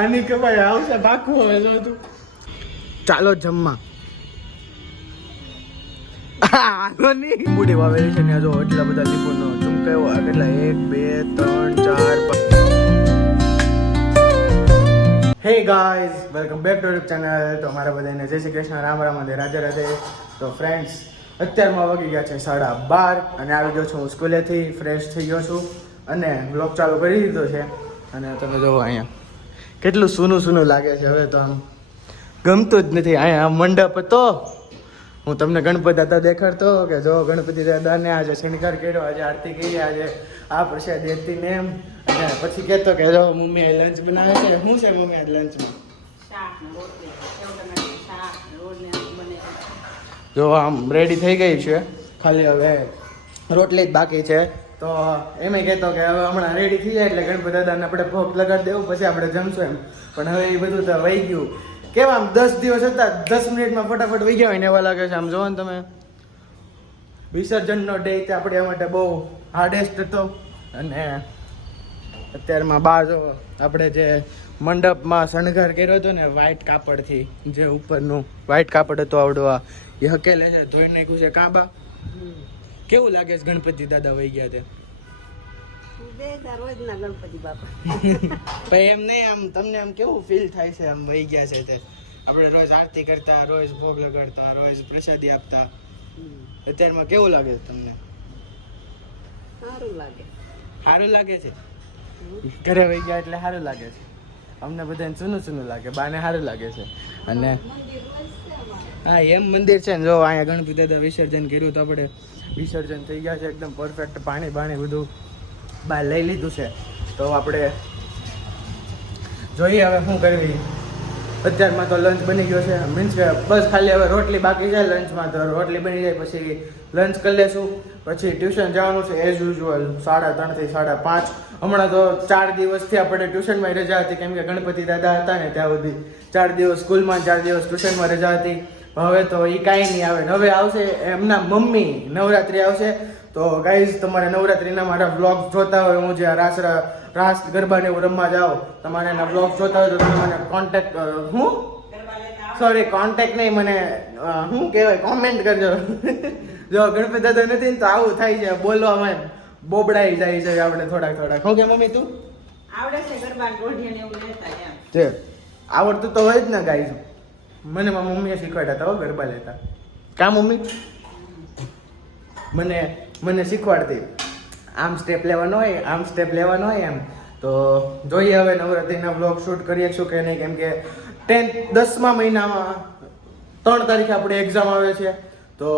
આની કે ભાઈ આવશે પાકું હવે જો તું ચાલો જમવા મૂડી વાવેલી છે ને જો એટલા બધા લીંબુનો ચમકાયો આ કેટલા 1 2 3 4 hey guys welcome back to YouTube channel. તો અમારા બધાને જય શ્રી કૃષ્ણ, રામ રામ અને રાધે રાધે. તો ફ્રેન્ડ્સ અત્યારમાં વાગી ગયા છે 12:30 અને આવી ગયો છું હું સ્કૂલેથી, ફ્રેશ થઈ ગયો છું અને બ્લોગ ચાલુ કરી દીધો છે. અને તમે જોવો અહીંયા કેટલું સૂનું સૂનું લાગે છે. હવે તો આમ ગમતું જ નથી. અહીંયા મંડપ હતો, હું તમને ગણપતિ દાદા દેખાડતો કે જો ગણપતિ દાદાને આજે શણગાર કર્યો, આજે આરતી કરી, આજે આ પ્રસાદ દેતી ને એમ. અને પછી કહેતો કે જો મમ્મી લંચ બનાવે છે. શું છે મમ્મી આજ લંચમાં? જો આમ રેડી થઈ ગઈ છે, ખાલી હવે રોટલી જ બાકી છે. તો એમ કહેતો કે હવે હમણાં રેડી થઈ જાય એટલે ગણપતિ દાદાને આપણે ભોગ લગાડી દેવું, પછી આપણે જમશું એમ. પણ હવે એ બધું તો વહી ગયું. કેમ આમ 10 દિવસ હતા, 10 મિનિટમાં ફટાફટ વહી ગયા હોય ને એવા લાગે છે. આમ જોવો ને તમે, વિસર્જનનો ડે તે આપણે માટે બહુ હાર્ડેસ્ટ હતો. અને અત્યારમાં બહાર જો આપણે જે મંડપમાં શણગાર કર્યો હતો ને વ્હાઈટ કાપડથી, જે ઉપરનું વ્હાઈટ કાપડ હતો આવડવા એ હકેલે છે, ધોઈ નાખ્યું છે કાબા. કેવું લાગે છે ગણપતિ દાદા વહી ગયા તે? ગણપતિ બાપા ભાઈ એમ નહીં, આમ તમને આમ કેવું ફીલ થાય છે આમ વહી ગયા છે તે? આપણે રોજ આરતી કરતા, રોજ ભોગ લગાડતા, રોજ પ્રસાદી આપતા. અત્યારમાં કેવું લાગે છે તમને? સારું લાગે. સારું લાગે છે? ઘરે વહી ગયા એટલે સારું લાગે છે. અમને બધાને સૂનું સૂનું લાગે, બાને સારું લાગે છે. અને હા એમ મંદિર છે ને, જો અહીંયા ગણપતિ દાદા વિસર્જન કર્યું તો આપણે વિસર્જન થઈ ગયા છે એકદમ પરફેક્ટ. પાણી બધું બહાર લઈ લીધું છે. તો આપણે જોઈએ હવે શું કરવી. અત્યારમાં તો લંચ બની ગયો છે, મીન્સ કે બસ ખાલી હવે રોટલી બાકી છે લંચમાં. તો રોટલી બની જાય પછી લંચ કરી લેશું, પછી ટ્યુશન જવાનું છે એઝ યુઝ્યુઅલ 3:30 થી 5:30. હમણાં તો 4 દિવસથી આપણે ટ્યુશનમાં રજા હતી, કેમ કે ગણપતિ દાદા હતા ને ત્યાં સુધી 4 દિવસ સ્કૂલમાં, 4 દિવસ ટ્યુશનમાં રજા હતી. હવે તો એ કાંઈ નહીં આવે. હવે આવશે એમના મમ્મી, નવરાત્રિ આવશે. તો ગાઈઝ તમારે નવરાત્રિના મારા બ્લોગ જોતા હોય, હું જે રાસ ગરબાને એવું રમવા જાઉં, તમારે એના બ્લોગ જોતા હોય તો તમે મને કોન્ટેક્ટ નહીં, મને શું કહેવાય, કોમેન્ટ કરજો. જો ગણપતિ દાદા નથી ને તો આવું થાય છે, બોલવામાં બોબડાઈ જાય છે આપણે થોડાક. શું કે મમ્મી તું? આવડે છે ગરબા રોઢિયા ને એવું લેતા એમ. તે આવડતું તો હોય જ ને ગાઈઝ. મને મારી મમ્મીએ શીખવાડ્યા હતા ગરબા લેતા. કા મમ્મી? મને શીખવાડતી, આમ સ્ટેપ લેવાનો હોય, આમ સ્ટેપ લેવાનો હોય એમ. તો જોઈએ હવે નવરાત્રિના બ્લોગ શૂટ કરીએ છું કે નહીં, કેમ કે 10મા મહિનામાં 3 તારીખે આપણે એક્ઝામ આવે છે. તો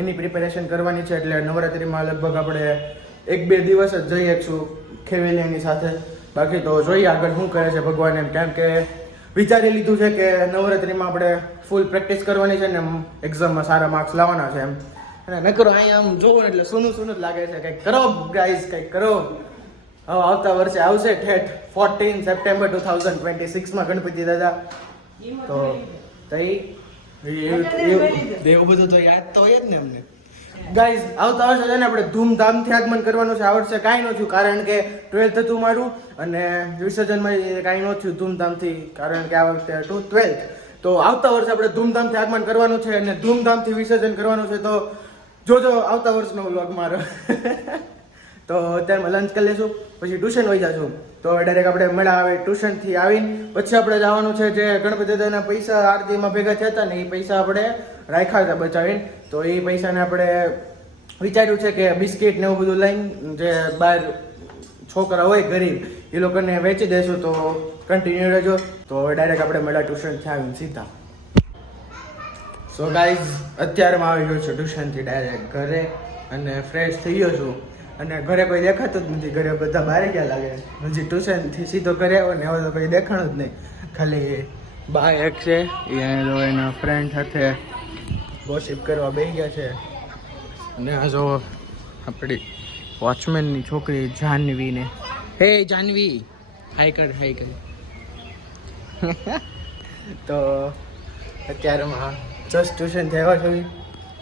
એની પ્રિપેરેશન કરવાની છે. એટલે નવરાત્રિમાં લગભગ આપણે 1-2 દિવસ જ જઈ શકશું ખેવેલીની સાથે. બાકી તો જોઈએ આગળ શું કરે છે ભગવાન એમ. કેમ કે વિચારી લીધું છે કે નવરાત્રિમાં આપણે ફૂલ પ્રેક્ટિસ કરવાની છે ને એક્ઝામમાં સારા માર્ક્સ લાવવાના છે એમ. અને નકરો અહીંયા આમ જોવો ને એટલે સૂનું જ લાગે છે. કંઈક કરો ગાઈઝ, કંઈક કરો. હવે આવતા વર્ષે આવશે ઠેઠ 14 સપ્ટેમ્બર 2026માં ગણપતિ દાદા. તો એવું બધું તો યાદ તો હોય જ ને અમને. ગાઈઝ આવતા વર્ષે છે ને આપણે ધૂમધામથી આગમન કરવાનું છે. આ વર્ષે કાંઈ ન થયું કારણ કે 12th હતું મારું, અને વિસર્જનમાં કાંઈ ન થયું ધૂમધામથી કારણ કે આ વખતે હતું 12th. તો આવતા વર્ષે આપણે ધૂમધામથી આગમન કરવાનું છે અને ધૂમધામથી વિસર્જન કરવાનું છે. તો જોજો આવતા વર્ષનો વ્લોગ મારો. તો અત્યારમાં લંચ કરી લેશું, પછી ટ્યુશન વહી જશું. તો ડાયરેક્ટ આપણે મળ્યા આવે ટ્યુશનથી આવીને પછી આપણે જવાનું છે જે ગણપતિ દાદાના પૈસા આરતીમાં ભેગા થયા હતા ને, એ પૈસા આપણે રાખ્યા હતા બચાવીને. તો એ પૈસાને આપણે વિચાર્યું છે કે બિસ્કિટ ને એવું બધું લઈને જે બહાર છોકરા હોય ગરીબ એ લોકોને વેચી દેશું. તો કન્ટિન્યુ રહેજો. તો ડાયરેક્ટ આપણે મળ્યા ટ્યુશનથી આવીને સીધા. સો ગાઈઝ અત્યારમાં આવી ગયો છું ટ્યુશનથી ડાયરેક્ટ ઘરે અને ફ્રેશ થઈ ગયો છું. અને ઘરે કોઈ દેખાતું જ નથી, ઘરે બધા બહાર ગયા લાગે. હજી ટ્યુશનથી સીધો ઘરે આવ્યો ને હવે તો કોઈ દેખાણું જ નહીં. ખાલી બા એક છે, એ એના ફ્રેન્ડ સાથે ગોસિપ કરવા બેસી ગયા છે. અને આ જો આપણી વોચમેનની છોકરી જાહ્નવીને, હે જાહ્નવી, હાય કર. તો અત્યારમાં જસ્ટ ટ્યુશનથી આવ્યા છે.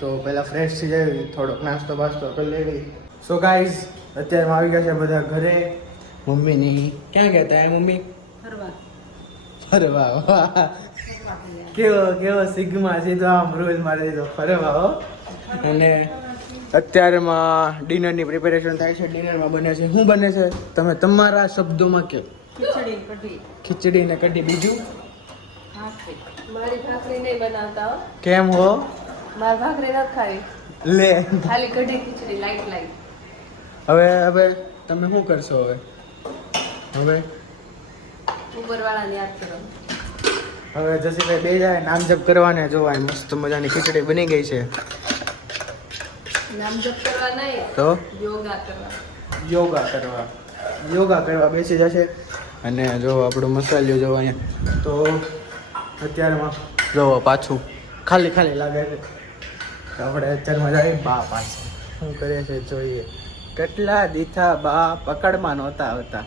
તો પહેલાં ફ્રેશ થઈ જાય, થોડોક નાસ્તો બાસ્તો કરી લેવી. સો ગાઈઝ અત્યારમાં આવી ગયા છે બધા ઘરે. મમ્મીની ક્યાં ગયા હતા મમ્મી? અરે વાહ વાહ, કેવો કેવો સિગ્મા સીધો આમ રોલ મારી દીધો. અરે વાહ હો. અને અત્યારમાં ડિનરની પ્રિપેરેશન થાય છે. ડિનરમાં બને છે, શું બને છે તમે તમારા શબ્દોમાં કહો. ખીચડી કઢી ખીચડી ને કઢી. બીજું ભાખરી. મારી ભાખરી નહીં બનાવતા હો. કેમ હો? મારી ભાખરી નથી ખાવી, લે ખાલી કઢી ખીચડી લાઈટ લાઈટ. હવે હવે તમે શું કરશો હવે? હવે ઉપરવાળાને યાદ કરો. હવે જસીભાઈ બે જાય નામ જપ કરવાને જોવાય. મસ્ત મજાની ખીચડી બની ગઈ છે. નામ જપ કરવા નહીં, તો યોગા કરવા. યોગા કરવા બેસી જશે. અને જો આપણું મસાલિયો જો અહીંયા તો અત્યારમાં જોવો પાછું ખાલી ખાલી લાગે છે. તો આપણે અત્યારમાં જાય બા પાસે શું કરે છે જોઈએ. કેટલા દીથા બા પકડમાં નહોતા આવતા,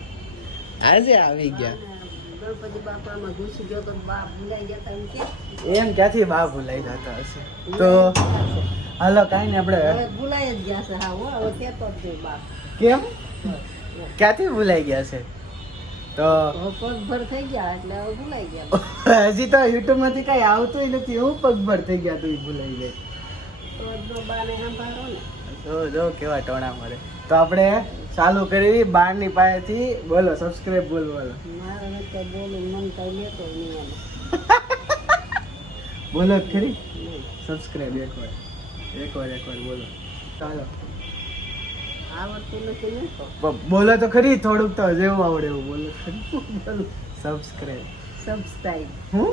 આજે આવી ગયા. ગણપતિ બાપામાં ઘૂસી ગયો તો બાપ ભૂલાઈ ગયા તા એમ કે એમ ક્યાંથી બા ભૂલાઈ જતા હશે? તો હાલો કાંઈ ને આપણે હવે ભૂલાઈ જ ગયા છે. હા હો, હવે કહેતો જ નહીં બાપ. કેમ ક્યાંથી ભૂલાઈ ગયા છે? તો હવે પગભર થઈ ગયા એટલે હવે ભૂલાઈ ગયા. હજી તો યુટ્યુબ માંથી કઈ આવતું નથી. હું પગભર થઈ ગયા તું ભૂલાઈ ગઈ. તો જો બાને સંભાળો ને. જો કેવા ટોણા મારે. તો આપણે ચાલુ કરી બારની પાસેથી. બોલો સબસ્ક્રાઇબ બોલો. મારે તો બોલું મન કઈ લેતો નહીં એમ. બોલો ખરી સબસ્ક્રાઇબ એકવાર બોલો. ચાલો આવડતું નથી ને તો બોલો તો ખરી. થોડુંક તો જેવું આવડે એવું બોલો ખરી. બોલો સબસ્ક્રાઇબ. સબસ્ક્રાઇબ હું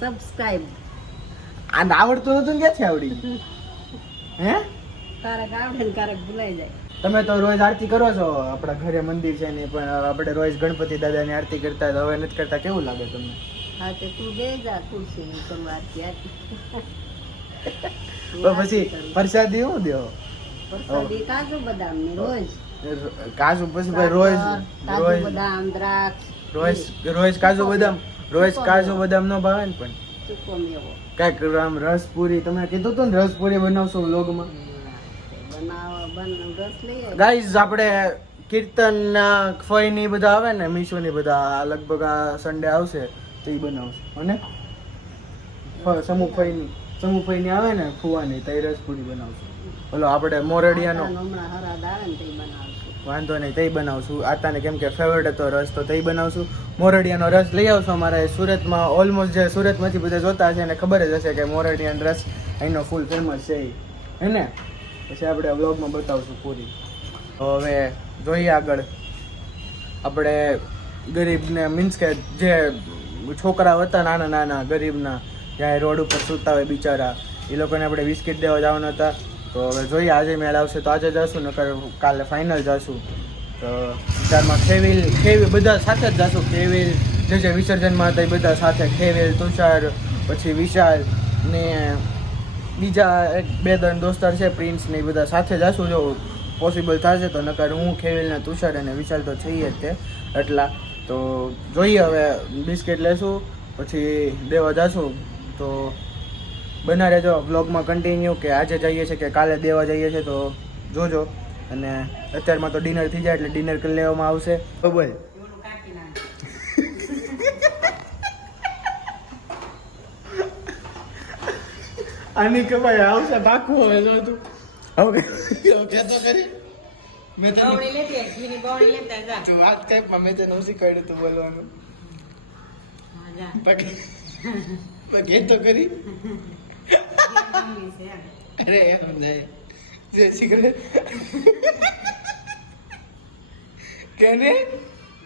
સબસ્ક્રાઇબ. આ આવડતું નતું ને ક્યાંથી આવડી ગયું? હે ક્યારેક આવડે ને ક્યારેક ભૂલાઈ જાય. તમે તો રોજ આરતી કરો છો. આપણા ઘરે મંદિર છે ને, પણ આપણે રોજ ગણપતિ દાદાની આરતી કરતા હવે નથી કરતા. કેવું લાગે તમને? હા તે તું બે જા ખુરશી ની કરવા તો પછી પ્રસાદી શું દેવો? પ્રસાદી કાજુ બદામ ની રોજ. કાજુ પછી ભાઈ રોજ કાજુ બદામ દ્રાક્ષ રોજ કાજુ બદામ. રોજ કાજુ બદામ નો ભાવે ને, પણ સૂકો મેવો કઈક આમ રસપુરી તમે કીધું હતું ને રસપુરી બનાવશો વ્લોગમાં. રસ લઈએ. ગાઈઝ આપણે કીર્તન ના ફઈ ની બધા આવે ને, મીશો ની બધા લગભગ આ સન્ડે આવશે તો એ બનાવશું. અને સમૂહ ની આવે ને ફુવાની તો એ રસપુરી બનાવશું. બોલો આપણે મોરડિયાનો હમણાં હરાદ આવે ને તે બનાવશું. વાંધો નહીં તે બનાવશું. આતાને કેમ કે ફેવરેટ હતો રસ તો તે બનાવશું. મોરડિયાનો રસ લઈ આવશો. અમારે સુરતમાં ઓલમોસ્ટ જે સુરતમાંથી બધા જોતા છે એને ખબર જ હશે કે મોરડિયાનો રસ અહીંનો ફૂલ ફેમસ છે હે ને. પછી આપણે વ્લોગમાં બતાવશું પૂરી. તો હવે જોઈએ આગળ. આપણે ગરીબને મીન્સ કે જે છોકરાઓ હતા નાના નાના ગરીબના, જ્યાં રોડ ઉપર સૂતા હોય બિચારા, એ લોકોને આપણે બિસ્કિટ દેવા જવાના હતા. તો હવે જોઈએ આજે મેળ આવશે તો આજે જશું, નકર કાલે ફાઇનલ જશું. તો વિચારમાં ખેવીલ બધા સાથે જ જશું. ખેવીલ જે વિસર્જનમાં હતા એ બધા સાથે. ખેવીલ, તુષાર, પછી વિશાલ ને બીજા એક બે ત્રણ દોસ્તાર છે પ્રિન્સ ને, એ બધા સાથે જશું જો પોસિબલ થશે તો. નકર હું ખેવીલ ને તુષાર અને વિશાલ તો છીએ જ તે એટલા. તો જોઈએ હવે બિસ્કિટ લેશું પછી દેવા જશું. તો બના રહેજો બ્લોગમાં કન્ટિન્યુ કે આજે જઈએ છીએ કે કાલે દેવા જઈએ છીએ તો જોજો. અને અત્યારમાં તો ડિનર થઈ જાય એટલે ડિનર કરી લેવામાં આવશે. બરાબર. આની કે ભાઈ આવશે પાકું હવે જો તું હવે કેતો કરી. મેં તને બવણી લેતી ઘીની બવણી લેતા જા. તું વાત કઈ મેં તને શીખવાડ્યું તું બોલવાનું. હા જા. પગે તો કરી. મમ્મી છે એમ. અરે એમ નહીં જે શીખડે કેને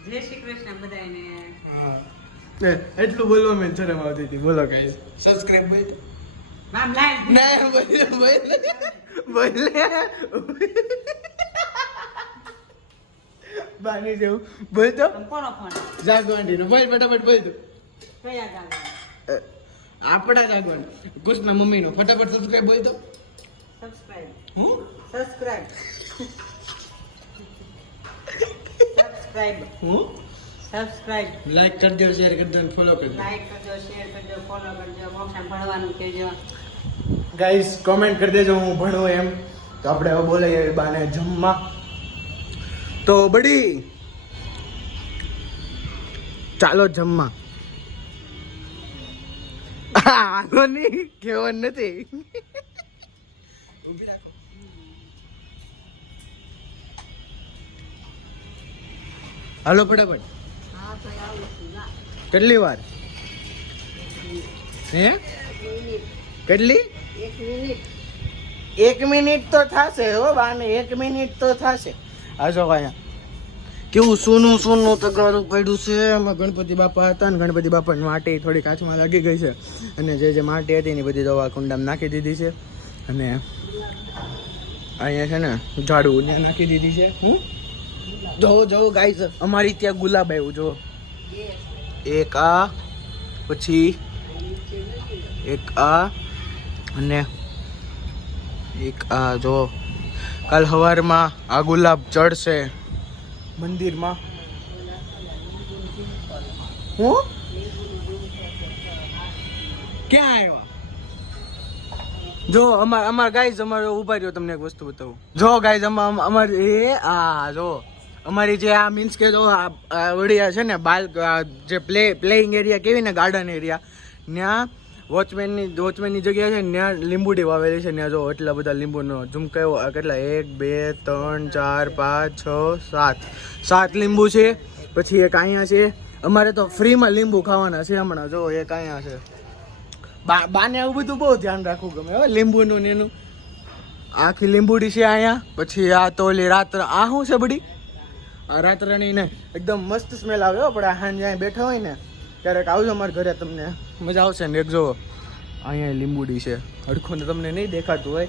જય શ્રી કૃષ્ણ બધાને. હા એટલું બોલવા મેં શરમ આવતી હતી. બોલો કઈ સબસ્ક્રાઇબ બોલ. મામ લાઈ ના બોલ બાની જેવું બોલ તો. કોનો ફોન? જાગવાંડી નો બોલ ફટાફટ બોલ તો. કયા ગામ? આપણા જાગવાંડ કૃષ્ણ મમ્મી નો ફટાફટ સબસ્ક્રાઇબ બોલ તો. સબસ્ક્રાઇબ હું સબસ્ક્રાઇબ સબસ્ક્રાઇબ હું સબસ્ક્રાઇબ. લાઈક કરી દો, શેર કરી દો અને ફોલો કરી દો. લાઈક કરજો, શેર કરજો, ફોલો કરજો, મોક્ષાને ભણવાનું કહેજો. ગાઈસ કોમેન્ટ કરી દેજો હું ભણું એમ. તો આપણે હવે બોલાઈએ બાને જમવા. તો બડી ચાલો જમવા. હાલો નહીં કહેવાનું નથી. ઊભી રાખો. હાલો ફટાફટ. હા તો આવું છું ના કેટલી વાર હે મિનિટ કેટલી 1 મિનિટ 1 મિનિટ તો થશે હો બાને 1 મિનિટ તો થશે. આ જો અહીંયા કેવું સોનું સોનું તગારું પડ્યું છે. એમાં ગણપતિ બાપા હતા ને ગણપતિ બાપાની માટી થોડી કાચમાં લાગી ગઈ છે અને જે માટી હતી એની બધી દવા કુંડામાં નાખી દીધી છે અને અહીંયા છે ને ઝાડુ ત્યાં નાખી દીધી છે. હું જો ગાઈસ અમારી ત્યાં ગુલાબ આવ્યું જો એક આ પછી એક આ અને એક આ જો કાલ સવારમાં આ ગુલાબ ચડશે મંદિરમાં. હું ક્યાં આવ્યા જો અમાર ગાઈઝ અમારે ઉભા રહ્યો તમને એક વસ્તુ બતાવું. જો ગાઈઝ અમાર એ આ જો અમારી જે આ મીન્સ કે જો આ વડિયા છે ને બાલ જે પ્લેઇંગ એરિયા કેવી ને ગાર્ડન એરિયા ત્યાં વોચમેનની જગ્યા છે ને ત્યાં લીંબુડી વાવેલી છે. ત્યાં જો એટલા બધા લીંબુનો ઝુમકાયો કેટલા 1 2 3 4 5 6 7 લીંબુ છે. પછી એક અહીંયા છે. અમારે તો ફ્રીમાં લીંબુ ખાવાના છે હમણાં. જો એક અહીંયા છે. બાને આવું બધું બહુ ધ્યાન રાખવું ગમે હો લીંબુનું ને એનું. આખી લીંબુડી છે અહીંયા. પછી આ તો ઓલી રાત્ર આ શું છે બડી આ રાત્રની ને એકદમ મસ્ત સ્મેલ આવે હો. પણ આ સાંજે અહીં બેઠા હોય ને ક્યારેક આવજો અમારા ઘરે તમને મજા આવશે ને. એક જો અહીંયા લીંબુડી છે હડખું ને તમને નહીં દેખાતું હોય.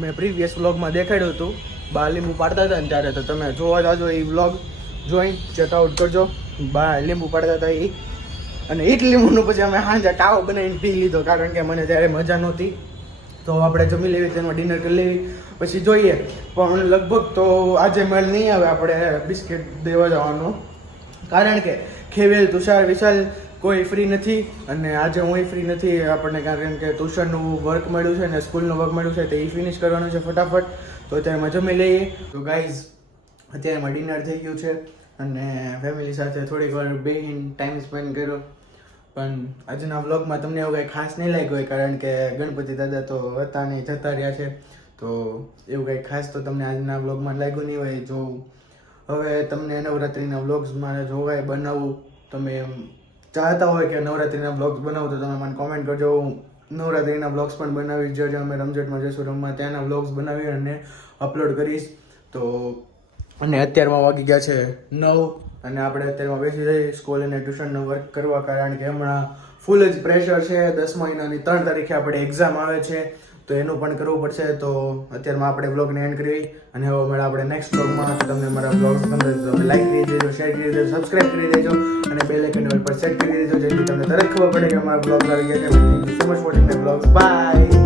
મેં પ્રીવિયસ વ્લોગમાં દેખાડ્યું હતું બા લીંબુ પાડતા હતા ને ત્યારે. તો તમે જોવા જાજો એ વ્લોગ જોઈ ચેકઆઉટ કરજો. બા લીંબુ પાડતા હતા એ અને એક લીંબુનું પછી અમે સાંજે કાવો બનાવીને પી લીધો કારણ કે મને ત્યારે મજા નહોતી. તો આપણે જમી લેવી તેમાં ડિનર કરી લેવી પછી જોઈએ. પણ લગભગ તો આજે મેળ નહીં આવે આપણે બિસ્કિટ દેવા જવાનું કારણ કે ખેવેલ તુષાર વિશાલ કોઈ ફ્રી નથી અને આજે હું ફ્રી નથી આપણને કારણ કે ટ્યુશનનું વર્ક મળ્યું છે ને સ્કૂલનું વર્ક મળ્યું છે તો એ ફિનિશ કરવાનું છે ફટાફટ. તો અત્યારમાં જમી લઈએ. તો ગાઈઝ અત્યારમાં ડિનર થઈ ગયું છે અને ફેમિલી સાથે થોડીક વાર બેહીને ટાઈમ સ્પેન્ડ કર્યો. પણ આજના વ્લોગમાં તમને એવું કંઈ ખાસ નહીં લાગ્યું હોય કારણ કે ગણપતિ દાદા તો હતા નહીં જતા રહ્યા છે. તો એવું કંઈ ખાસ તો તમને આજના વ્લોગમાં લાગ્યું નહીં હોય. જો હવે તમને નવરાત્રિના વ્લોગ્સ મારે જોવાય બનાવવું તમે ચાહતા હોય કે નવરાત્રિના બ્લોગ્સ બનાવું તો તમે મને કોમેન્ટ કરજો. હું નવરાત્રિના બ્લોગ્સ પણ બનાવીશ. જે અમે રમઝટમાં જઈશું રમવા ત્યાંના બ્લોગ્સ બનાવી અને અપલોડ કરીશ. તો અને અત્યારમાં વાગી ગયા છે 9 અને આપણે અત્યારમાં બેસી જઈએ સ્કૂલ અને ટ્યુશનનું વર્ક કરવા કારણ કે હમણાં ફૂલ જ પ્રેશર છે. 10 મહિનાની 3 તારીખે આપણે એક્ઝામ આવે છે તો એનું પણ કરવું પડશે. તો અત્યારમાં આપણે બ્લોગને એન્ડ કરી અને હવે મળે આપણે નેક્સ્ટ બ્લોગમાં. તમને મારા બ્લોગ્સ ગમે તો તમે લાઈક કરી દેજો, શેર કરી દેજો, સબસ્ક્રાઇબ કરી દેજો અને બેલ આઇકન પર સેટ કરી દેજો જેથી તમને તરત ખબર પડે કે અમારા બ્લોગ આવી ગયા છે. Thank you so much for watching my blogs. By.